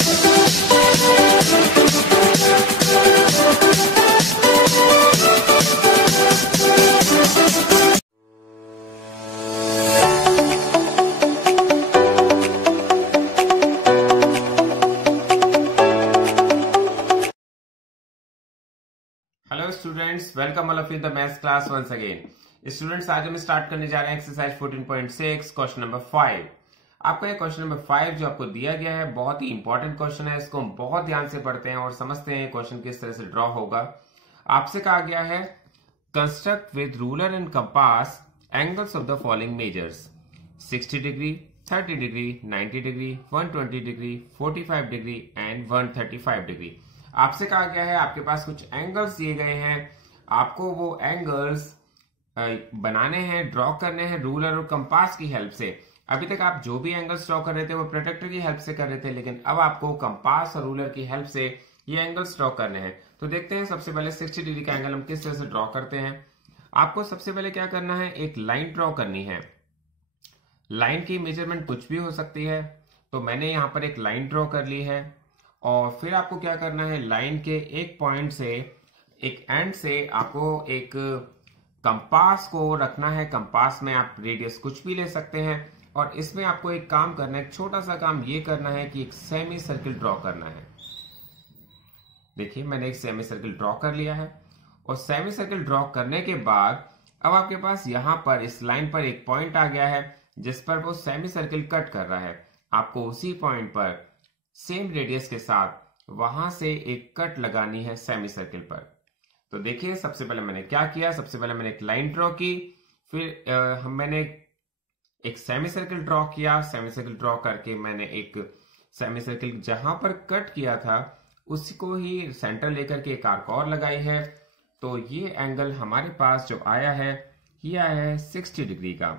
Hello students, welcome all of you the maths class once again. Students, आज हम start करने जा रहे हैं एक्सरसाइज 14.6 क्वेश्चन नंबर 5। आपका ये क्वेश्चन नंबर 5 जो आपको दिया गया है बहुत ही इंपॉर्टेंट क्वेश्चन है। इसको हम बहुत ध्यान से पढ़ते हैं और समझते हैं क्वेश्चन किस तरह से ड्रॉ होगा। आपसे कहा गया है construct with ruler and compass angles of the following measures 60 degree, 30 degree, 90 degree, 120 degree, 45 degree and 135 degree. आपसे कहा गया है आपके पास कुछ एंगल्स दिए गए हैं, आपको वो एंगल्स बनाने हैं, ड्रॉ करने हैं रूलर और कंपास की हेल्प से। अभी तक आप जो भी एंगल्स ड्रॉ कर रहे थे वो प्रोटेक्टर की हेल्प से कर रहे थे, लेकिन अब आपको कंपास और रूलर की हेल्प से ये एंगल्स ड्रॉ करने हैं। तो देखते हैं सबसे पहले 60 डिग्री का एंगल हम किस तरह से ड्रॉ करते हैं। आपको सबसे पहले क्या करना है, एक लाइन ड्रॉ करनी है। लाइन की मेजरमेंट कुछ भी हो सकती है, तो मैंने यहां पर एक लाइन ड्रॉ कर ली है। और फिर आपको क्या करना है, लाइन के एक पॉइंट से, एक एंड से आपको एक कंपास को रखना है। कंपास में आप रेडियस कुछ भी ले सकते हैं और इसमें आपको एक काम करना है, एक छोटा सा काम ये करना है कि एक सेमी सर्किल ड्रॉ करना है। देखिए मैंने एक सेमी सर्किल ड्रॉ कर लिया है और सेमी सर्किल ड्रॉ करने के बाद अब आपके पास यहां पर इस लाइन पर एक पॉइंट आ गया है जिस पर वो सेमी सर्किल कट कर रहा है। आपको उसी पॉइंट पर सेम रेडियस के साथ वहां से एक कट लगानी है सेमी सर्किल पर। तो देखिए सबसे पहले मैंने क्या किया, सबसे पहले मैंने एक लाइन ड्रॉ की, फिर मैंने एक सेमी सर्किल ड्रॉ किया। सेमी सर्किल ड्रॉ करके मैंने एक सेमी सर्किल जहां पर कट किया था उसी को ही सेंटर लेकर के एक आर्क और लगाई है। तो ये एंगल हमारे पास जो आया है ये आया है 60 डिग्री का।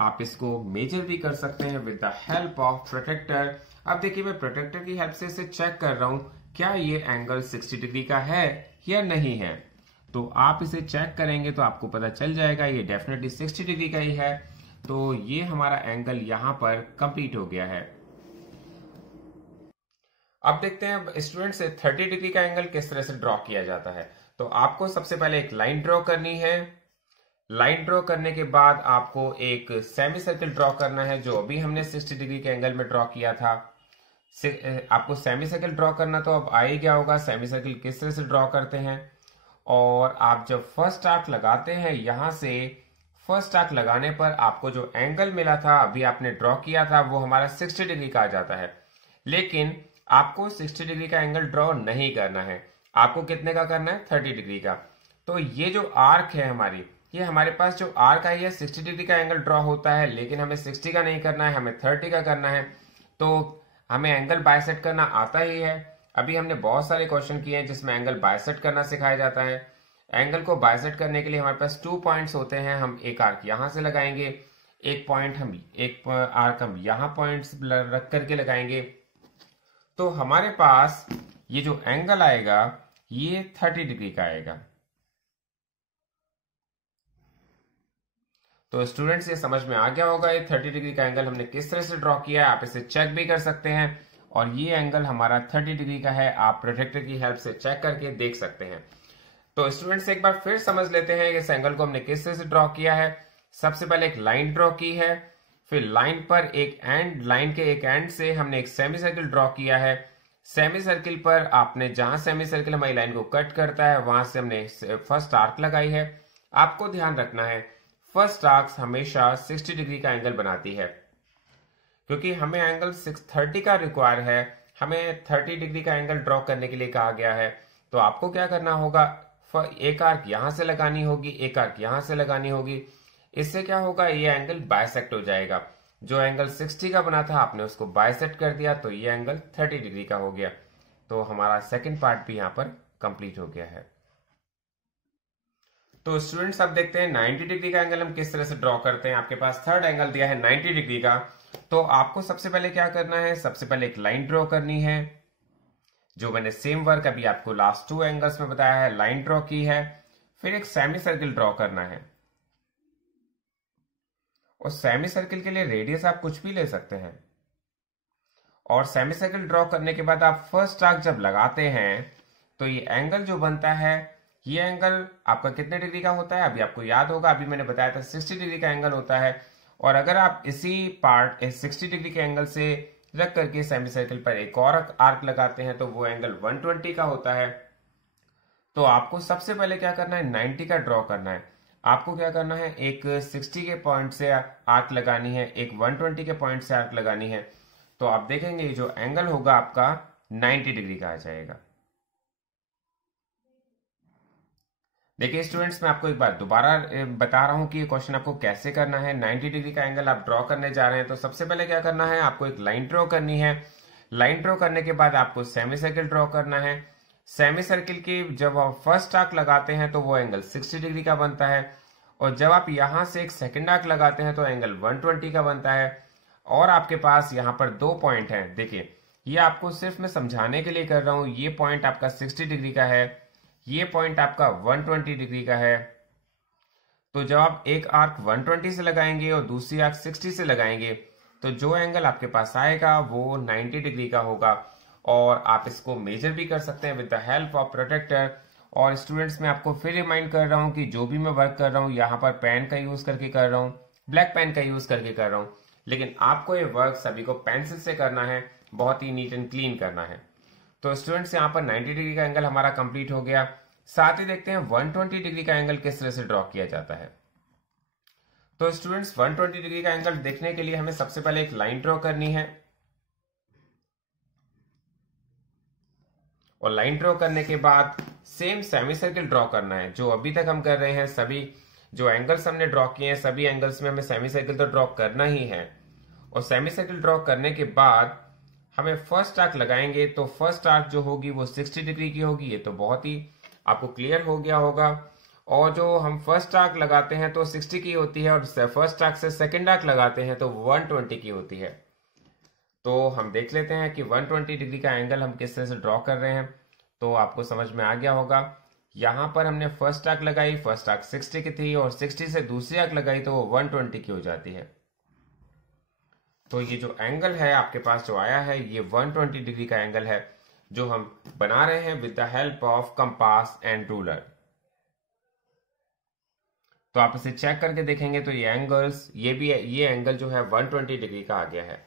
आप इसको मेजर भी कर सकते हैं with the help of protractor. अब देखिए मैं प्रोटेक्टर की हेल्प से इसे चेक कर रहा हूं क्या ये एंगल 60 डिग्री का है या नहीं है। तो आप इसे चेक करेंगे तो आपको पता चल जाएगा ये डेफिनेटली 60 डिग्री का ही है। तो ये हमारा एंगल यहां पर कंप्लीट हो गया है। अब देखते हैं स्टूडेंट से 30 डिग्री का एंगल किस तरह से ड्रॉ किया जाता है। तो आपको सबसे पहले एक लाइन ड्रॉ करनी है। लाइन ड्रॉ करने के बाद आपको एक सेमी सर्किल ड्रॉ करना है जो अभी हमने 60 डिग्री के एंगल में ड्रॉ किया था। आपको सेमी सर्किल ड्रॉ करना तो अब आ ही गया होगा सेमी सर्किल किस तरह से ड्रॉ करते हैं। और आप जब फर्स्ट आर्क लगाते हैं, यहां से फर्स्ट आर्क लगाने पर आपको जो एंगल मिला था अभी आपने ड्रॉ किया था वो हमारा 60 डिग्री का आ जाता है। लेकिन आपको 60 डिग्री का एंगल ड्रॉ नहीं करना है, आपको कितने का करना है, 30 डिग्री का। तो ये जो आर्क है ये हमारे पास जो आर्क आई है 60 डिग्री का एंगल ड्रॉ होता है, लेकिन हमें 60 का नहीं करना है, हमें 30 का करना है। तो हमें एंगल बाइसेक्ट करना आता ही है। अभी हमने बहुत सारे क्वेश्चन किए हैं जिसमें एंगल बाइसेक्ट करना सिखाया जाता है। एंगल को बाइसेक्ट करने के लिए हमारे पास 2 पॉइंट्स होते हैं। हम एक आर्क यहां से लगाएंगे, एक आर्क हम यहां पॉइंट्स रख करके लगाएंगे। तो हमारे पास ये जो एंगल आएगा ये 30 डिग्री का आएगा। तो स्टूडेंट्स ये समझ में आ गया होगा ये 30 डिग्री का एंगल हमने किस तरह से ड्रॉ किया है। आप इसे चेक भी कर सकते हैं और ये एंगल हमारा 30 डिग्री का है, आप प्रोटेक्टर की हेल्प से चेक करके देख सकते हैं। तो स्टूडेंट्स एक बार फिर समझ लेते हैं इस एंगल को हमने किस तरह से ड्रॉ किया है। सबसे पहले एक लाइन ड्रॉ की है, फिर लाइन पर लाइन के एक एंड से हमने एक सेमी सर्किल ड्रॉ किया है। सेमी सर्किल पर आपने जहां सेमी सर्किल हमारी लाइन को कट करता है वहां से हमने फर्स्ट आर्क लगाई है। आपको ध्यान रखना है फर्स्ट आर्क हमेशा 60 डिग्री का एंगल बनाती है, क्योंकि हमें एंगल 630 का रिक्वायर है। हमें 30 डिग्री का एंगल ड्रॉ करने के लिए कहा गया है। तो आपको क्या करना होगा, एक आर्क यहां से लगानी होगी, एक आर्क यहां से लगानी होगी। इससे क्या होगा, ये एंगल बाइसेक्ट हो जाएगा। जो एंगल 60 का बना था आपने उसको बाइसेक्ट कर दिया तो ये एंगल 30 डिग्री का हो गया। तो हमारा सेकेंड पार्ट भी यहां पर कंप्लीट हो गया है। तो स्टूडेंट्स अब देखते हैं 90 डिग्री का एंगल हम किस तरह से ड्रॉ करते हैं। आपके पास थर्ड एंगल दिया है 90 डिग्री का। तो आपको सबसे पहले क्या करना है, सबसे पहले एक लाइन ड्रॉ करनी है। जो मैंने सेम वर्क अभी आपको लास्ट 2 एंगल्स में बताया है, लाइन ड्रॉ की है। फिर एक सेमी सर्किल ड्रॉ करना है और सेमी सर्किल के लिए रेडियस आप कुछ भी ले सकते हैं। और सेमी सर्किल ड्रॉ करने के बाद आप फर्स्ट आर्क जब लगाते हैं तो ये एंगल जो बनता है, ये एंगल आपका कितने डिग्री का होता है? अभी आपको याद होगा, अभी मैंने बताया था 60 डिग्री का एंगल होता है। और अगर आप इसी पार्ट 60 डिग्री के एंगल से रख करके सेमी सर्किल पर एक और आर्क लगाते हैं तो वो एंगल 120 का होता है। तो आपको सबसे पहले क्या करना है, 90 का ड्रॉ करना है। आपको क्या करना है, एक 60 के पॉइंट से आर्क लगानी है, एक 120 के पॉइंट से आर्क लगानी है। तो आप देखेंगे जो एंगल होगा आपका 90 डिग्री का आ जाएगा। देखिए स्टूडेंट्स, मैं आपको एक बार दोबारा बता रहा हूं कि ये क्वेश्चन आपको कैसे करना है। 90 डिग्री का एंगल आप ड्रॉ करने जा रहे हैं तो सबसे पहले क्या करना है, आपको एक लाइन ड्रॉ करनी है। लाइन ड्रॉ करने के बाद आपको सेमी सर्किल ड्रॉ करना है। सेमी सर्किल की जब आप फर्स्ट आर्क लगाते हैं तो वो एंगल 60 डिग्री का बनता है, और जब आप यहां से एक सेकेंड आर्क लगाते हैं तो एंगल 120 का बनता है। और आपके पास यहाँ पर दो पॉइंट हैं। देखिए, ये आपको सिर्फ मैं समझाने के लिए कर रहा हूं। ये पॉइंट आपका 60 डिग्री का है, ये पॉइंट आपका 120 डिग्री का है। तो जब आप एक आर्क 120 से लगाएंगे और दूसरी आर्क 60 से लगाएंगे तो जो एंगल आपके पास आएगा वो 90 डिग्री का होगा। और आप इसको मेजर भी कर सकते हैं with the help of protractor. और स्टूडेंट्स, मैं आपको फिर रिमाइंड कर रहा हूं कि जो भी मैं वर्क कर रहा हूं यहाँ पर पेन का यूज करके कर रहा हूं, ब्लैक पेन का यूज करके कर रहा हूं, लेकिन आपको ये वर्क सभी को पेंसिल से करना है, बहुत ही नीट एंड क्लीन करना है। तो स्टूडेंट्स, यहाँ पर 90 डिग्री का एंगल हमारा कंप्लीट हो गया। साथ ही देखते हैं 120 डिग्री का एंगल किस तरह से ड्रॉ किया जाता है। तो स्टूडेंट्स, 120 डिग्री का एंगल देखने के लिए हमें सबसे पहले एक लाइन ड्रॉ करनी है, और लाइन ड्रॉ करने के बाद सेम सेमी सर्किल ड्रॉ करना है जो अभी तक हम कर रहे हैं। सभी जो एंगल्स हमने ड्रॉ किए हैं, सभी एंगल्स में हमें सेमी सर्किल तो ड्रॉ करना ही है। और सेमी सर्किल ड्रॉ करने के बाद हमें फर्स्ट आर्क लगाएंगे तो फर्स्ट आर्क जो होगी वो 60 डिग्री की होगी। ये तो बहुत ही आपको क्लियर हो गया होगा। और जो हम फर्स्ट आर्क लगाते हैं तो 60 की होती है, और फर्स्ट आर्क से सेकेंड आर्क लगाते हैं तो 120 की होती है। तो हम देख लेते हैं कि 120 डिग्री का एंगल हम किस तरह से ड्रॉ कर रहे हैं। तो आपको समझ में आ गया होगा। यहां पर हमने फर्स्ट आर्क लगाई, फर्स्ट आर्क 60 की थी, और 60 से दूसरी आर्क लगाई तो वो 120 की हो जाती है। तो ये जो एंगल है आपके पास जो आया है, ये 120 डिग्री का एंगल है जो हम बना रहे हैं with the help of compass and ruler. तो आप इसे चेक करके देखेंगे तो ये एंगल्स, ये एंगल जो है 120 डिग्री का आ गया है।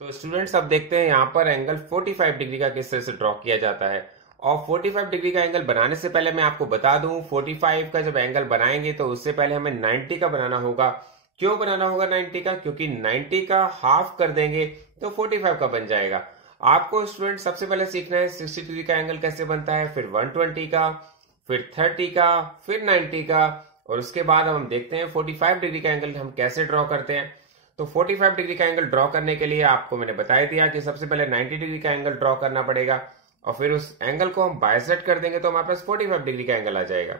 तो स्टूडेंट्स, अब देखते हैं यहाँ पर एंगल 45 डिग्री का किस तरह से ड्रॉ किया जाता है। और 45 डिग्री का एंगल बनाने से पहले मैं आपको बता दूं, 45 का जब एंगल बनाएंगे तो उससे पहले हमें 90 का बनाना होगा। क्यों बनाना होगा 90 का? क्योंकि 90 का हाफ कर देंगे तो 45 का बन जाएगा। आपको स्टूडेंट सबसे पहले सीखना है 60 डिग्री का एंगल कैसे बनता है, फिर 120 का, फिर 30 का, फिर 90 का, और उसके बाद हम देखते हैं 45 डिग्री का एंगल हम कैसे ड्रॉ करते हैं। तो 45 डिग्री का एंगल ड्रॉ करने के लिए आपको मैंने बता दिया कि सबसे पहले 90 डिग्री का एंगल ड्रॉ करना पड़ेगा, और फिर उस एंगल को हम बाइसेक्ट कर देंगे तो हमारे पास 45 डिग्री का एंगल आ जाएगा।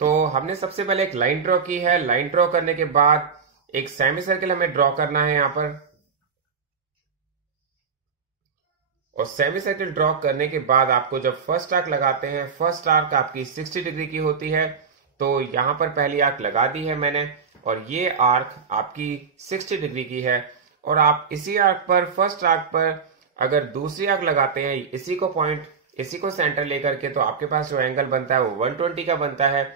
तो हमने सबसे पहले एक लाइन ड्रॉ की है। लाइन ड्रॉ करने के बाद एक सेमी सर्किल हमें ड्रॉ करना है यहां पर, और सेमी सर्किल ड्रॉ करने के बाद आपको जब फर्स्ट आर्क लगाते हैं, फर्स्ट आर्क आपकी 60 डिग्री की होती है। तो यहां पर पहली आर्क लगा दी है मैंने, और ये आर्क आपकी 60 डिग्री की है। और आप इसी आर्क पर, फर्स्ट आर्क पर अगर दूसरी आर्क लगाते हैं, इसी को पॉइंट, इसी को सेंटर लेकर के, तो आपके पास जो एंगल बनता है वो 120 का बनता है।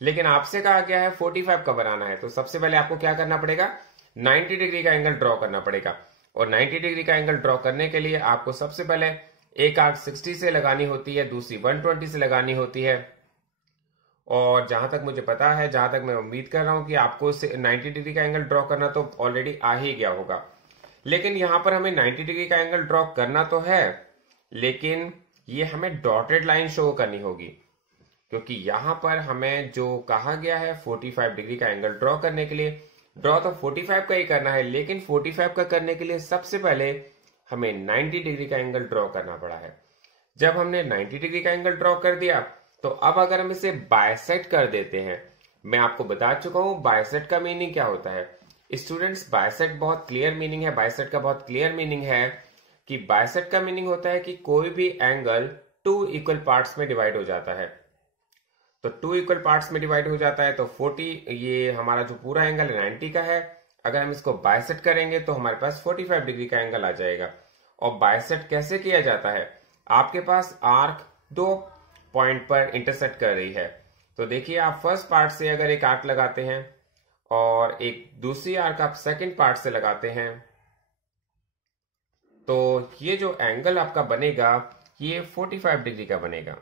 लेकिन आपसे कहा गया है 45 का बनाना है, तो सबसे पहले आपको क्या करना पड़ेगा, 90 डिग्री का एंगल ड्रॉ करना पड़ेगा। और 90 डिग्री का एंगल ड्रॉ करने के लिए आपको सबसे पहले एक आर्क 60 से लगानी होती है, दूसरी 120 से लगानी होती है। और जहां तक मुझे पता है, जहां तक मैं उम्मीद कर रहा हूं कि आपको 90 डिग्री का एंगल ड्रॉ करना तो ऑलरेडी आ ही गया होगा। लेकिन यहां पर हमें 90 डिग्री का एंगल ड्रॉ करना तो है, लेकिन ये हमें डॉटेड लाइन शो करनी होगी, क्योंकि यहां पर हमें जो कहा गया है 45 डिग्री का एंगल ड्रॉ करने के लिए, ड्रॉ तो 45 का ही करना है, लेकिन 45 का करने के लिए सबसे पहले हमें 90 डिग्री का एंगल ड्रॉ करना पड़ा है। जब हमने 90 डिग्री का एंगल ड्रॉ कर दिया, तो अब अगर हम इसे बाइसेक्ट कर देते हैं, मैं आपको बता चुका हूं बाइसेक्ट का मीनिंग क्या होता है। स्टूडेंट्स, बाइसेक्ट बहुत क्लियर मीनिंग है, बाइसेक्ट का बहुत क्लियर मीनिंग है कि बाइसेक्ट का मीनिंग होता है कि कोई भी एंगल 2 इक्वल पार्ट्स में डिवाइड हो जाता है। तो 2 इक्वल पार्ट्स में डिवाइड हो जाता है, तो 40, ये हमारा जो पूरा एंगल है 90 का है, अगर हम इसको बाइसेक्ट करेंगे तो हमारे पास 45 डिग्री का एंगल आ जाएगा। और बाइसेक्ट कैसे किया जाता है, आपके पास आर्क दो पॉइंट पर इंटरसेक्ट कर रही है। तो देखिए, आप फर्स्ट पार्ट से अगर एक आर्क लगाते हैं और एक दूसरी आर्क आप सेकंड पार्ट से लगाते हैं, तो ये जो एंगल आपका बनेगा ये 45 डिग्री का बनेगा।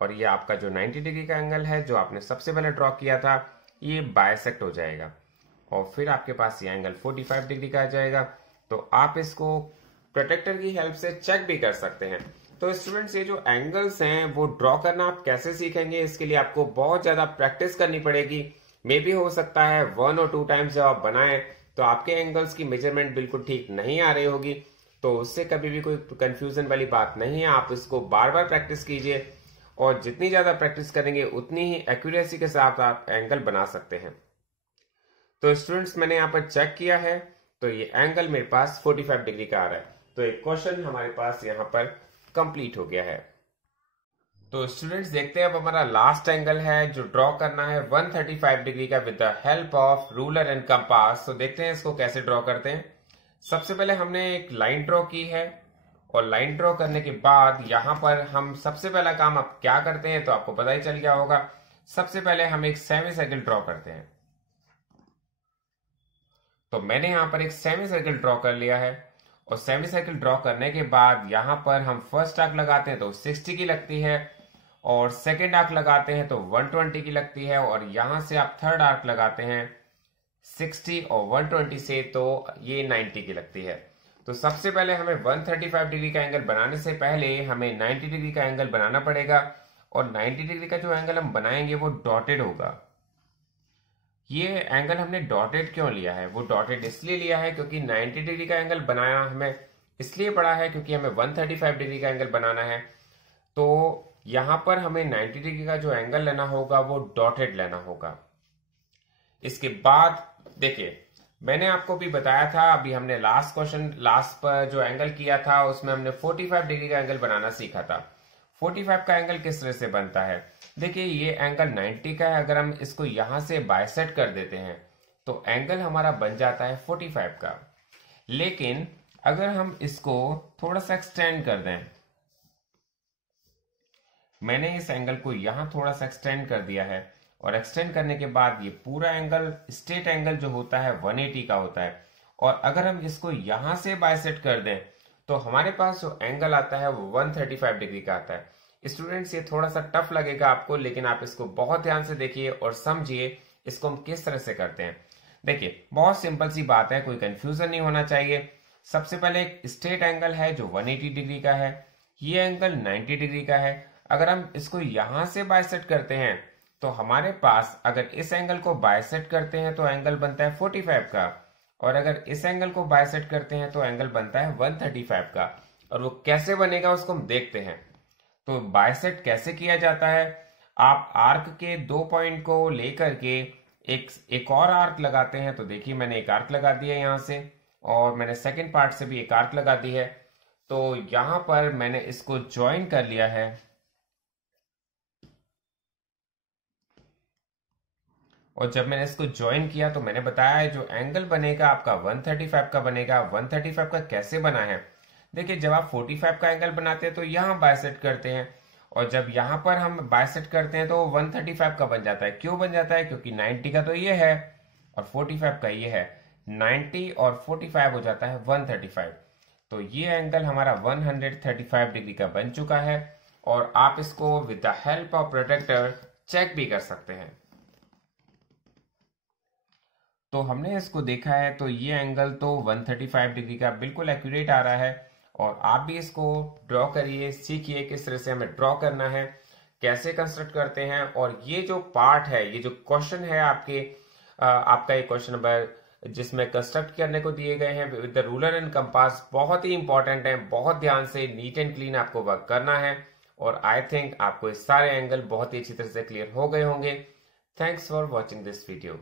और ये आपका जो 90 डिग्री का एंगल है जो आपने सबसे पहले ड्रॉ किया था, ये बाइसेक्ट हो जाएगा और फिर आपके पास ये एंगल 45 डिग्री का आ जाएगा। तो आप इसको प्रोटेक्टर की हेल्प से चेक भी कर सकते हैं। तो स्टूडेंट्स, ये जो एंगल्स हैं वो ड्रॉ करना आप कैसे सीखेंगे, इसके लिए आपको बहुत ज्यादा प्रैक्टिस करनी पड़ेगी। मे भी हो सकता है 1 और 2 टाइम्स जब आप बनाएं तो आपके एंगल्स की मेजरमेंट बिल्कुल ठीक नहीं आ रही होगी, तो उससे कभी भी कोई कंफ्यूजन वाली बात नहीं है। आप इसको बार बार प्रैक्टिस कीजिए और जितनी ज्यादा प्रैक्टिस करेंगे उतनी ही एक्यूरेसी के साथ आप एंगल बना सकते हैं। तो स्टूडेंट्स, मैंने यहाँ पर चेक किया है तो ये एंगल मेरे पास 45 डिग्री का आ रहा है। तो एक क्वेश्चन हमारे पास यहाँ पर कंप्लीट हो गया है। तो स्टूडेंट्स, देखते हैं अब हमारा लास्ट एंगल है जो ड्रॉ करना है 135 डिग्री का with the help of ruler and compass. तो देखते हैं इसको कैसे ड्रॉ करते हैं। सबसे पहले हमने एक लाइन ड्रॉ की है और लाइन ड्रॉ करने के बाद यहाँ पर हम सबसे पहला काम आप क्या करते हैं तो आपको पता ही चल गया होगा। सबसे पहले हम एक सेमी सर्कल ड्रॉ करते हैं। तो मैंने यहाँ पर एक सेमी सर्कल ड्रॉ कर लिया है और सेमी सर्कल ड्रॉ करने के बाद यहाँ पर हम फर्स्ट आर्क लगाते हैं तो 60 की लगती है और सेकेंड आर्क लगाते हैं तो 120 की लगती है और यहां से आप थर्ड आर्क लगाते हैं 60 और 120 से तो ये 90 की लगती है। तो सबसे पहले हमें 135 डिग्री का एंगल बनाने से पहले हमें 90 डिग्री का एंगल बनाना पड़ेगा और 90 डिग्री का जो एंगल हम बनाएंगे वो डॉटेड होगा। ये एंगल हमने डॉटेड क्यों लिया है, वो डॉटेड इसलिए लिया है क्योंकि 90 डिग्री का एंगल बनाना हमें इसलिए पड़ा है क्योंकि हमें 135 डिग्री का एंगल बनाना है। तो यहां पर हमें 90 डिग्री का जो एंगल लेना होगा वो डॉटेड लेना होगा। इसके बाद देखिए, मैंने आपको भी बताया था, अभी हमने लास्ट पर जो एंगल किया था उसमें हमने 45 डिग्री का एंगल बनाना सीखा था। 45 का एंगल किस तरह से बनता है, देखिए ये एंगल 90 का है। अगर हम इसको यहां से बाइसेक्ट कर देते हैं तो एंगल हमारा बन जाता है 45 का। लेकिन अगर हम इसको थोड़ा सा एक्सटेंड कर दें, मैंने इस एंगल को यहां थोड़ा सा एक्सटेंड कर दिया है और एक्सटेंड करने के बाद ये पूरा एंगल स्ट्रेट एंगल जो होता है 180 का होता है। और अगर हम इसको यहां से बाइसेक्ट कर दें तो हमारे पास जो एंगल आता है वो 135 डिग्री का आता है। स्टूडेंट्स, ये थोड़ा सा टफ लगेगा आपको, लेकिन आप इसको बहुत ध्यान से देखिए और समझिए इसको हम किस तरह से करते हैं। देखिए, बहुत सिंपल सी बात है, कोई कंफ्यूजन नहीं होना चाहिए। सबसे पहले एक स्ट्रेट एंगल है जो 180 डिग्री का है, ये एंगल 90 डिग्री का है। अगर हम इसको यहां से बाइसेक्ट करते हैं तो हमारे पास, अगर इस एंगल को बाइसेक्ट करते हैं तो एंगल बनता है 45 का, और अगर इस एंगल को बाइसेक्ट करते हैं तो एंगल बनता है 135 का। और वो कैसे बनेगा उसको हम देखते हैं। तो बाइसेक्ट कैसे किया जाता है, आप आर्क के 2 पॉइंट को लेकर के एक और आर्क लगाते हैं। तो देखिए, मैंने एक आर्क लगा दिया यहां से और मैंने सेकेंड पार्ट से भी एक आर्क लगा दी है। तो यहां पर मैंने इसको ज्वाइन कर लिया है और जब मैंने इसको ज्वाइन किया तो मैंने बताया है जो एंगल बनेगा आपका 135 का बनेगा। 135 का कैसे बना है, देखिए, जब आप 45 का एंगल बनाते हैं तो यहां बाइसेक्ट करते हैं और जब यहां पर हम बाइसेक्ट करते हैं तो 135 का बन जाता है। क्यों बन जाता है, क्योंकि 90 का तो ये है और 45 का ये है। 90 और 45 हो जाता है 135। तो ये एंगल हमारा 135 डिग्री का बन चुका है और आप इसको with the help of protractor check भी कर सकते हैं। तो हमने इसको देखा है तो ये एंगल तो 135 डिग्री का बिल्कुल एक्यूरेट आ रहा है। और आप भी इसको ड्रॉ करिए, सीखिए किस तरह से हमें ड्रॉ करना है, कैसे कंस्ट्रक्ट करते हैं। और ये जो पार्ट है, ये जो क्वेश्चन है आपका ये क्वेश्चन नंबर जिसमें कंस्ट्रक्ट करने को दिए गए हैं with the ruler and compass, बहुत ही इंपॉर्टेंट है। बहुत ध्यान से नीट एंड क्लीन आपको वर्क करना है और आई थिंक आपको ये सारे एंगल बहुत ही अच्छी तरह से क्लियर हो गए होंगे। Thanks for watching this video.